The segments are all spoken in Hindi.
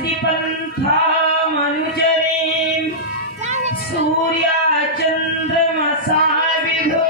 यष्टि पंथा मनुचरीं सूर्या चंद्रमसा विभो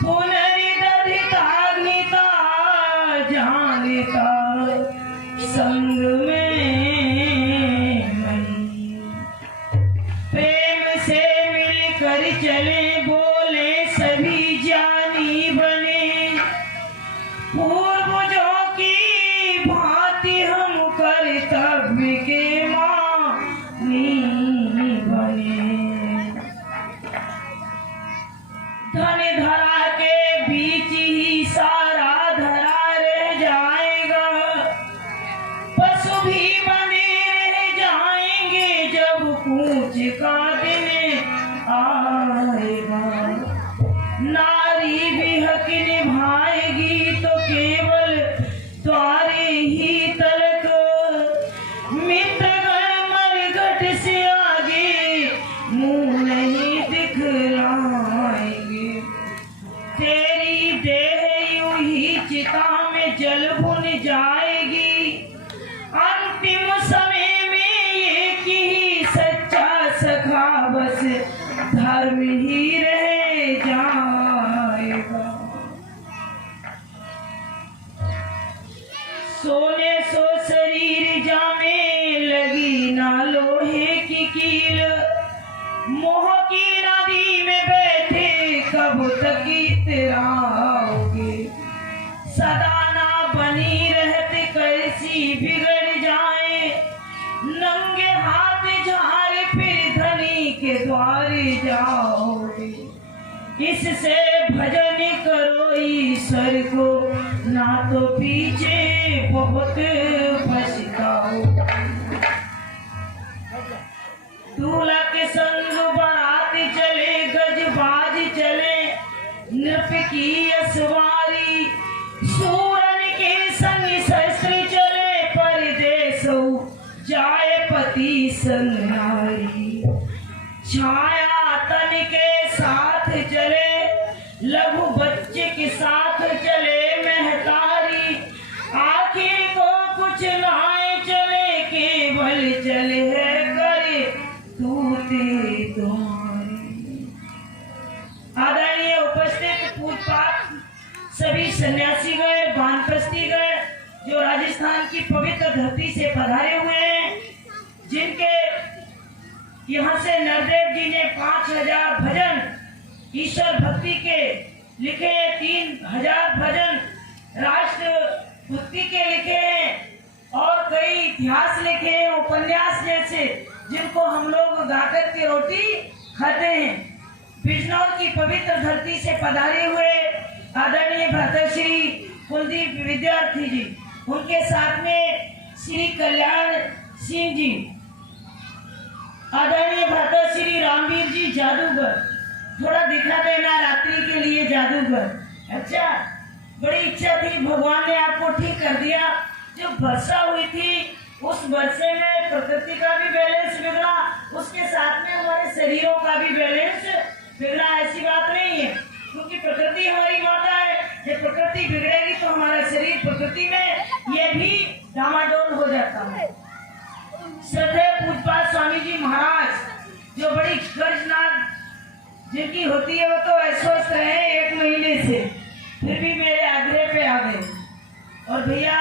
पुनरिदधिताग्निता जानता संग में मई। प्रेम से मिलकर चले बोले सभी ज्ञानी बने पूर्वजों की भांति हम कर्तव्य के मानी बने। धन धरा के बीच ही सारा धरा रह जाएगा पशु भी बने रह जाएंगे जब कूच का दिन आएगा। नारी भी हक निभाएगी तो केवल द्वारे ही तलक मित्रगण मरघट से आगे मुंह नहीं दिखलाएंगे। तेरी देह यूं ही चिता में जल भुन जाएगी अंतिम समय में एक ही सच्चा सखा बस धर्म ही रह जाएगा। सोने सो शरीर जामे लगी ना लोहे की कील मोह की नदी में बैठे कब तक इतराओगे। सदा ना बनी रहते कैसी बिगड़ जाए नंगे हाथ झारे फिर धनी के द्वारे जाओगे। इससे भजन करो ईश्वर को ना तो पीछे बहुत पछताओ। दूल्हा के संग बारात चले गजबाज चले नृप की असवारी सूरन के संग शस्त्र चले परदेश जाए पति संग नारी। छाया तन के साथ चले लघु बच्चे के साथ चले महतारी। आखिर को कुछ लाए चले केवल चले है करे तूते तुम्हारी। आदरणीय उपस्थित पूजपाठ सभी सन्यासीगण वानप्रस्थीगण जो राजस्थान की पवित्र धरती से पधारे हुए हैं जिनके यहाँ से नरदेव जी ने 5000 भजन ईश्वर भक्ति के लिखे 3000 भजन राष्ट्र भक्ति के लिखे हैं और कई इतिहास लिखे हैं उपन्यास जैसे जिनको हम लोग गाकर के रोटी खाते हैं। बिजनौर की पवित्र धरती से पधारे हुए आदरणीय भ्राताश्री कुलदीप विद्यार्थी जी उनके साथ में श्री कल्याण सिंह जी आदरणीय भ्राताश्री रामवीर जी जादूगर थोड़ा दिखा देना रात्रि के लिए जादूगर। अच्छा बड़ी इच्छा थी भगवान ने आपको ठीक कर दिया। जो वर्षा हुई थी उस वर्षे में प्रकृति का भी बैलेंस बिगड़ा उसके साथ में हमारे शरीरों का भी बैलेंस बिगड़ा। ऐसी बात नहीं है क्योंकि प्रकृति हमारी माता है। जब प्रकृति बिगड़ेगी तो हमारा शरीर प्रकृति में ये भी डामाडोल हो जाता है। श्रद्धेय पूजपाल स्वामी जी महाराज जो बड़ी कर्जनाक जिनकी होती है वो तो अस्वस्थ रहे 1 महीने से फिर भी मेरे आग्रह पे आ गए। और भैया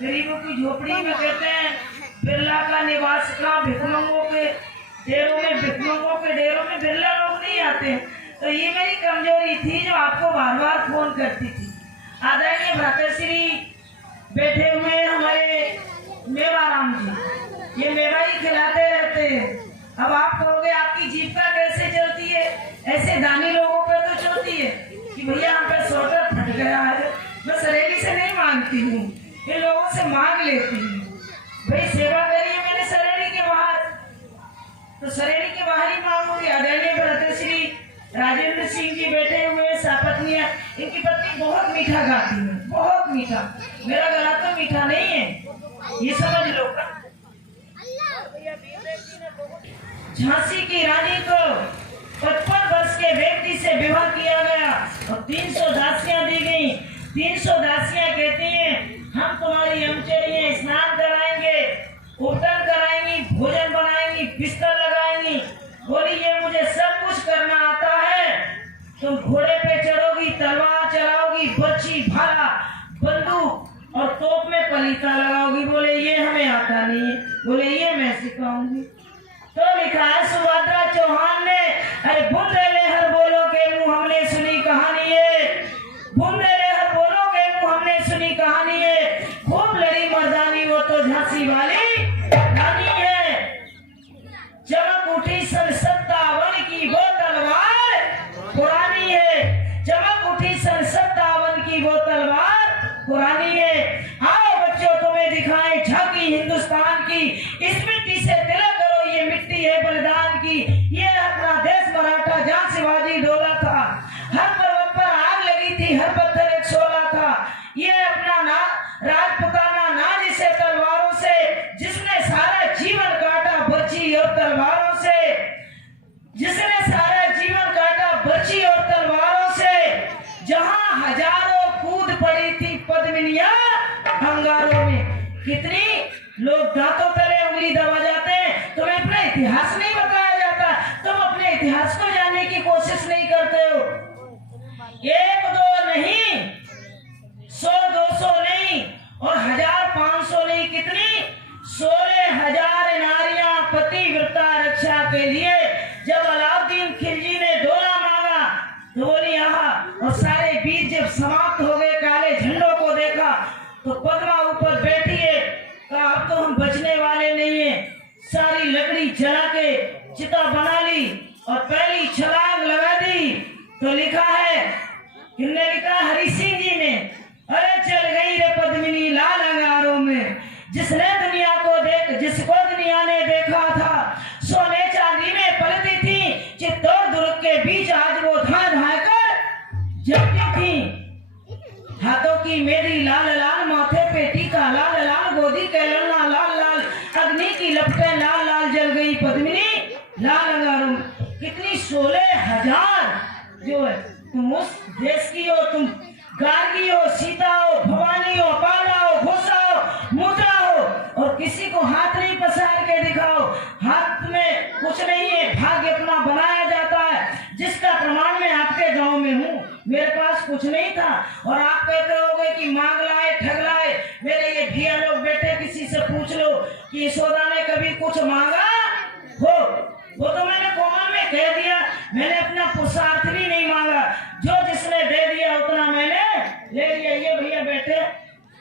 गरीबों की झोपड़ी में कहते हैं बिरला का निवास का भिखमंगों के डेरों में बिरला लोग नहीं आते। तो ये मेरी कमजोरी थी जो आपको बार बार फोन करती थी। आदरणीय भ्राताश्री बैठे हुए हमारे मेवाराम जी ये मेवा ही खिलाते रहते हैं। अब आप कहोगे आपकी जीविका कैसे चलती है? ऐसे दानी लोगों पे तो चलती है कि भैया हम पे स्वेटर फट गया है। मैं सरेली से नहीं मांगती हूँ इन लोगों से मांग लेती हूँ भाई सेवा करिए मैंने सरेली के बाहर तो सरेली के बाहर ही मांगूंगी। आदरणीय भ्राताश्री राजेंद्र सिंह जी बैठे हुए सापत्नियां इनकी पत्नी बहुत मीठा गाती है बहुत मीठा। मेरा गला तो मीठा नहीं है ये समझ लो। झांसी की रानी को 55 वर्ष के व्यक्ति से विवाह किया गया और 300 दासियां दी गई। 300 दासियां कहती हैं हम तुम्हारी यमचर्या स्नान कराएंगे। वो चलाओगी, बच्ची भाला बंदूक और तोप में पलीता लगाओगी। बोले ये हमें आता नहीं है। बोले ये मैं सिखाऊंगी। तो लिखा है सुभद्रा चौहान ने, अरे बुंदेले हर बोलो के मुंह हमने सुनी कहानी है, बुंदेले हर बोलो के मुंह हमने सुनी कहानी है, खूब लड़ी मर्दानी वो तो झांसी वाली रानी है। चमक उठी सन 57 की वो तलवार पुरानी है, चमक उठी सन 57 की वो तलवार पुरानी है। आओ बच्चों तुम्हें दिखाएं झांकी हिंदुस्तान की, इस मिट्टी से तिलक करो ये मिट्टी है बलिदान की। ये अपना देश मराठा जहाँ शिवाजी डोला था, हर पर्वत पर आग लगी थी, हर पत्थर एक शोला था। ये अपना ना राजपुताना ना जिसे तलवारों से, जिसने सारा जीवन काटा बची और तलवारों से, जिसने सारा जीवन काटा बची और तलवारों से। जहां हजारों कूद पड़ी थी पद्मिनियां अंगारों में। कितनी लोग दांतों तले उंगली दबा जाते हैं, तुम्हें अपना इतिहास नहीं बताया जाता, तुम अपने इतिहास को जानने की कोशिश नहीं करते हो। 1 2 नहीं, 100 200 नहीं और 1500 नहीं, कितनी 16,000 नारियां पतिव्रता रक्षा के लिए जब अलाउद्दीन खिलजी ने डोला मांगा तो बोली यहाँ, और सारे वीर जब समाप्त हो गए, काले झंडों को देखा तो पद्मा ऊपर बैठी है, कहा अब तो हम बचने वाले नहीं है। सारी लकड़ी जला के चिता बना ली और पहली छलांग लगा दी। तो लिखा है, किसने लिखा? हरि सिंह जी ने, अरे चल गई रे पद्मिनी लाल अंगारों में, जिसको दुनिया ने देखा था सोने चांदी में पलती थी, चित्तौड़ दुर्ग के बीच आज वो धां धां कर जलती थी। हाथों की मेरी लाल लाल, माथे पे टीका लाल लाल, गोदी के ललना लाल लाल, अग्नि की लपटें लाल लाल, जल गई पद्मिनी लाल अंगारों। कितनी 16,000 जो है, तुम उस देश की हो, तुम गार्गी हो, सीता हो, भवानी हो, पाला हो, घोषा हो, मुद्रा हो, और किसी को हाथ नहीं पसार के दिखाओ। हाथ में कुछ नहीं है, भाग्य अपना बनाया जाता है, जिसका प्रमाण मैं आपके गांव में हूँ। मेरे पास कुछ नहीं था और आप कहते होगे कि मांग लाए, ठग लाए। मेरे ये भैया लोग बैठे, किसी से पूछ लो कि यशोदा ने कभी कुछ मांगा हो? वो तो मैंने कॉमन में कह दिया, मैंने अपना पुरुषार्थ भी नहीं मांगा, जो जिसने दे दिया उतना मैंने ले लिया। ये भैया बैठे,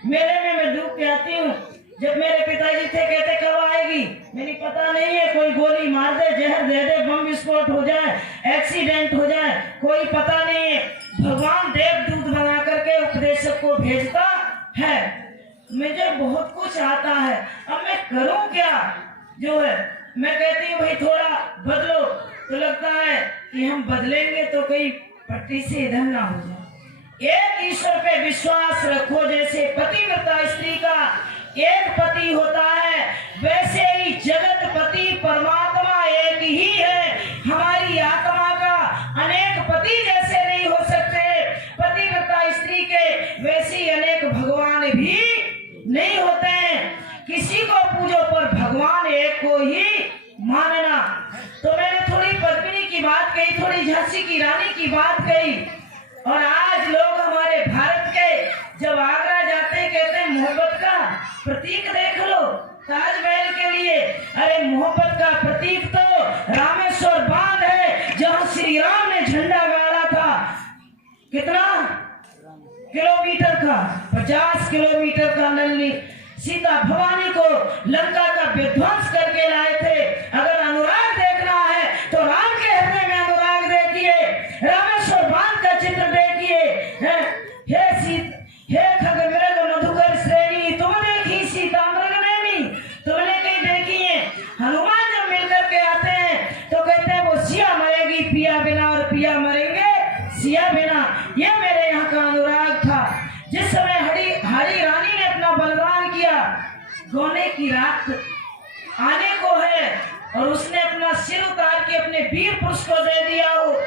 मेले में मैं डूब के आती हूँ। जब मेरे पिताजी थे, कहते कब आएगी? मेरी पता नहीं है, कोई गोली मार दे, जहर दे दे, बम विस्फोट हो जाए, एक्सीडेंट हो जाए, कोई पता नहीं है। भगवान देवदूत बना करके उपदेशक को भेजता है। मुझे बहुत कुछ आता है, अब मैं करूं क्या? जो है मैं कहती हूँ भाई थोड़ा बदलो, तो लगता है कि हम बदलेंगे तो कहीं पट्टी से इधर ना हो जाए। एक ईश्वर पे विश्वास रखो, जैसे पतिव्रता स्त्री का एक पति होता है, वैसे ही जगत पति परमात्मा एक ही है। हमारी आत्मा का अनेक पति जैसे नहीं हो सकते पतिव्रता स्त्री के, वैसे अनेक भगवान भी नहीं होते हैं। किसी को पूजो पर भगवान एक को ही मानना। तो मैंने थोड़ी पद्मिनी की बात कही, थोड़ी झांसी की रानी की बात कही, और आज लोग हमारे भारत के जब आगरा जाते हैं, कहते हैं मोहब्बत का प्रतीक देख लो ताजमहल के लिए। अरे मोहब्बत का प्रतीक तो रामेश्वर बांध है, जहां श्री राम ने झंडा गाड़ा था। कितना किलोमीटर का? 50 किलोमीटर का। नलनी सीता भवानी को लंका का विध्वंस करके लाए थे। अगर अनुराग देखना है तो राम के हृदय में अनुराग देखिए, रामेश्वर बांध का चित्र देखिए। हे खगमृग मधुकर श्रेणी, तुम देखी सीता मृग नैनी, तुमने कहीं देखी है? हनुमान जब मिलकर के आते हैं तो कहते हैं वो सिया मरेगी पिया बिना, और पिया मरेंगे सिया बिना। ये मेरे यहाँ का अनुराग था। जिस समय हरी रानी ने अपना बलिदान किया, गोने की रात आने को है, और उसने अपना सिर उतार के अपने वीर पुरुष को दे दिया हो,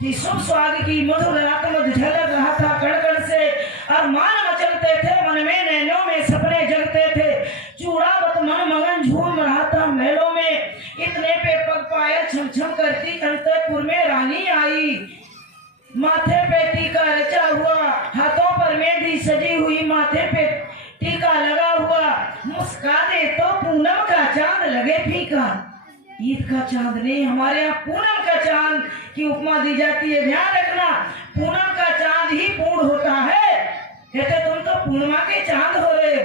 शुभ स्वाग की मधुर रात में झलक रहा था कड़कड़ से, और मान मचलते थे मन में, नैनों में सपने जगते थे, चूड़ावत मन मगन झूम रहा था महलों में। इतने पे पग पायल छम छम करती अंतपुर में रानी आई, माथे पे टीका रचा हुआ मेहंदी सजी हुई, माथे पे टीका लगा हुआ, मुस्का दे तो पूनम का चांद लगे फीका। ईद का चांद नहीं, हमारे यहाँ पूनम का चांद की उपमा दी जाती है। ध्यान रखना, पूनम का चांद ही पूर्ण होता है। कहते तुम तो पूर्णिमा के चांद हो रहे हो।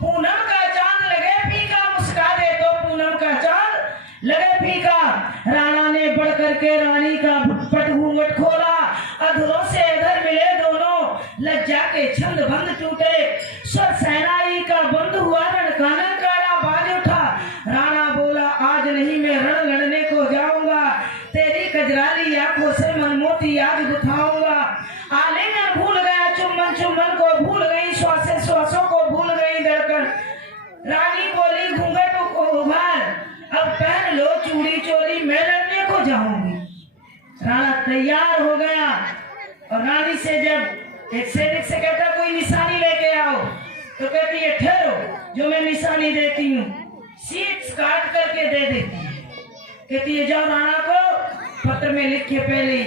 पूनम का चांद लगे फीका, मुस्का दे तो पूनम का चांद लगे फीका। राणा ने बढ़ करके रानी का पट घूंघट खोला, अधरों से अधर मिले दोनों, लज्जा के छंद बंद टूटे, स्वर सहनाई का बंद हुआ, रणकानन काला बाज उठा। राणा बोला आज नहीं मैं रण लड़ने को जाऊंगा, तेरी कजराली आंखों से मनमोती आज बुझाऊंगा। आलिंगन भूल गया, चुम्बन चुम्बन को भूल गई, श्वासे श्वासों को भूल गई धड़कन। रानी बोली घूंघट को उभार, अब पहन लो चूड़ी चोली, मैं लड़ने को जाऊंगी। राणा तैयार हो गया और रानी से जब एक सैनिक से कहता कोई निशानी लेके आओ, तो कहती है ठहरो जो मैं निशानी देती हूँ। सीट काट करके दे देती है, कहती है जाओ राणा को पत्र में लिख के पहले।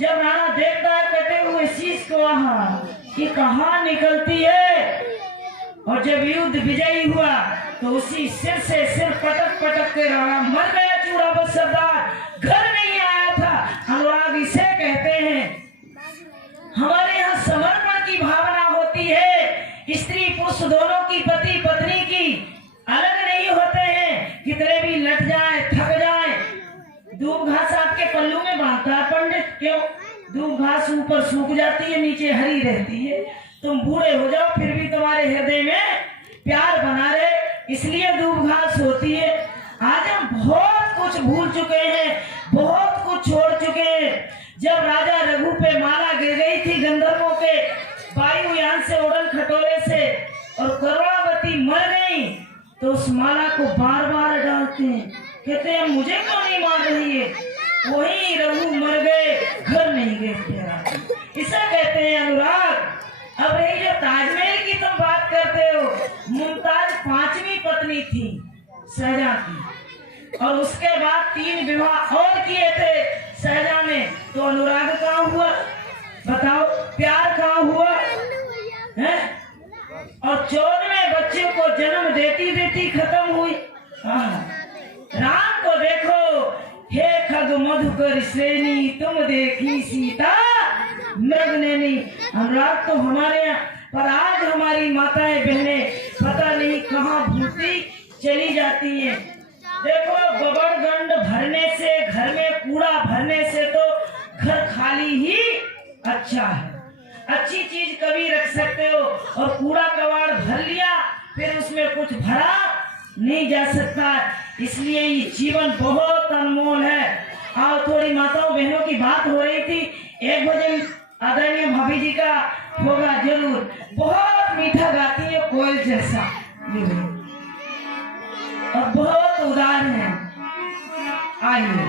जब राणा देखता है कटे हुए शीश को, ये कहाँ निकलती है। और जब युद्ध विजयी हुआ तो उसी सिर से सिर पटक पटक के राणा मर गया। चूड़ाबत सरदार घर नहीं आया था। अनुराग इसे कहते हैं। हमारे यहाँ समर्पण की भावना होती है। स्त्री पुरुष दोनों की, पति पत्नी की अलग नहीं होते हैं। कितने भी लट जाए थक जाए, दूब घास आपके पल्लू में बांधता है पंडित, क्यों? दूब घास ऊपर सूख जाती है, नीचे हरी रहती है। तुम बूढ़े हो जाओ फिर भी तुम्हारे हृदय में प्यार बना रहे, इसलिए दूब घास होती है। आज हम बहुत कुछ भूल चुके हैं, बहुत कुछ छोड़ चुके हैं। जब राजा रघु पे माला गिर गई थी गंधर्वों के वायुयान से, उड़न खटोले से, और करुणावती मर गई, तो उस माला को बार बार डालते हैं। कहते हैं मुझे क्यों नहीं मार रही है। वही रघु मर गए, घर नहीं गए तेरा। इसे कहते हैं अनुराग। अब रही जो ताजमहल की तुम बात करते हो, मुमताज 5वीं पत्नी थी शाहजहां की, और उसके बाद 3 विवाह और किए थे शाहजहां ने। तो अनुराग कहाँ हुआ बताओ, प्यार कहाँ हुआ है? और 14वें बच्चे को जन्म देती देती खत्म हुई। राम को देखो, हे खग मधुकर श्रेणी, तुम देखी सीता मृग नैनी। अनुराग तो हमारे यहाँ, पर आज हमारी माताएं बहनें पता नहीं कहाँ भूलती चली जाती हैं। देखो गोबर गंड भरने से, घर में कूड़ा भरने से तो घर खाली ही अच्छा है। अच्छी चीज कभी रख सकते हो, और कूड़ा कबाड़ भर लिया फिर उसमें कुछ भरा नहीं जा सकता। इसलिए ये जीवन बहुत अनमोल है। और थोड़ी माताओं बहनों की बात हो रही थी, एक भजन आदरणीय भाभी जी का होगा जरूर। बहुत मीठा गाती है कोयल जैसा, और बहुत उदार है। आइए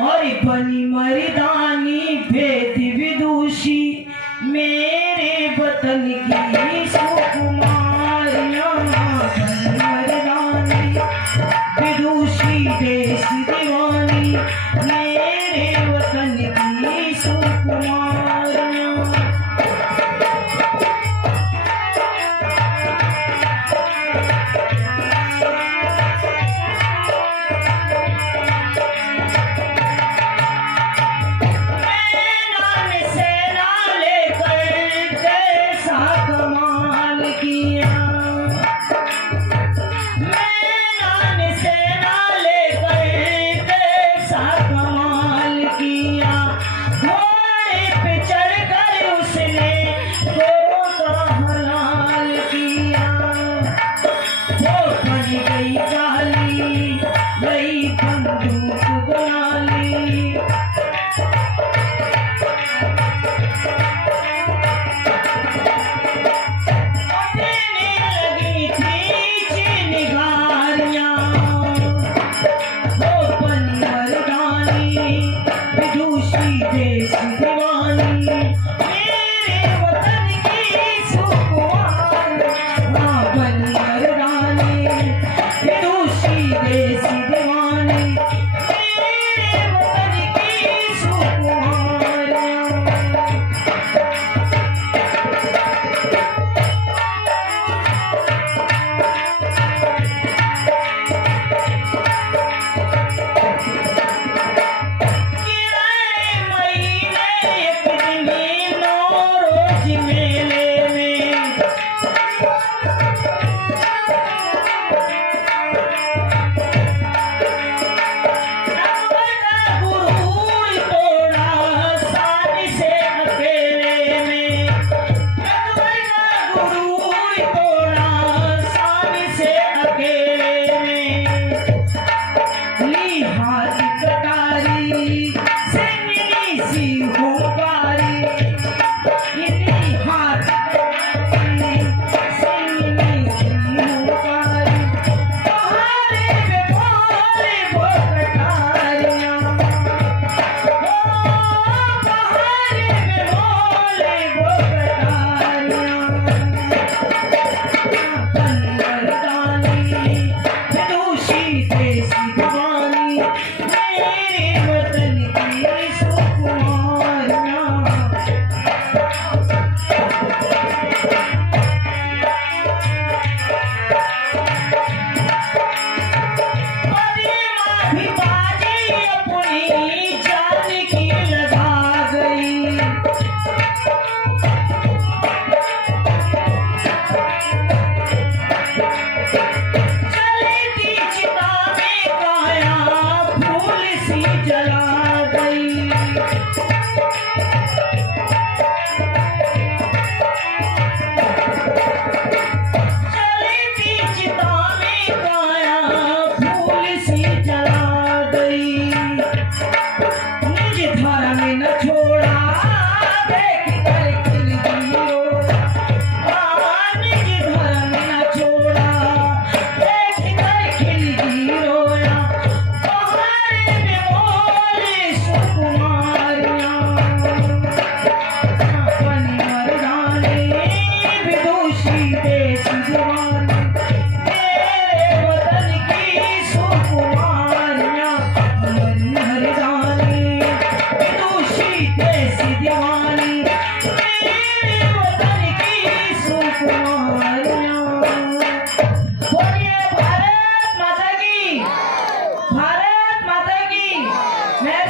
और बनी मर्दानी भेद विदुषी, मेरे वतन की सुकुमारियां। बनी मर्दानी विदुषी देश दीवानी, मेरे वतन की सुकुमारियां। सेना लेकर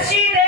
खुशी दे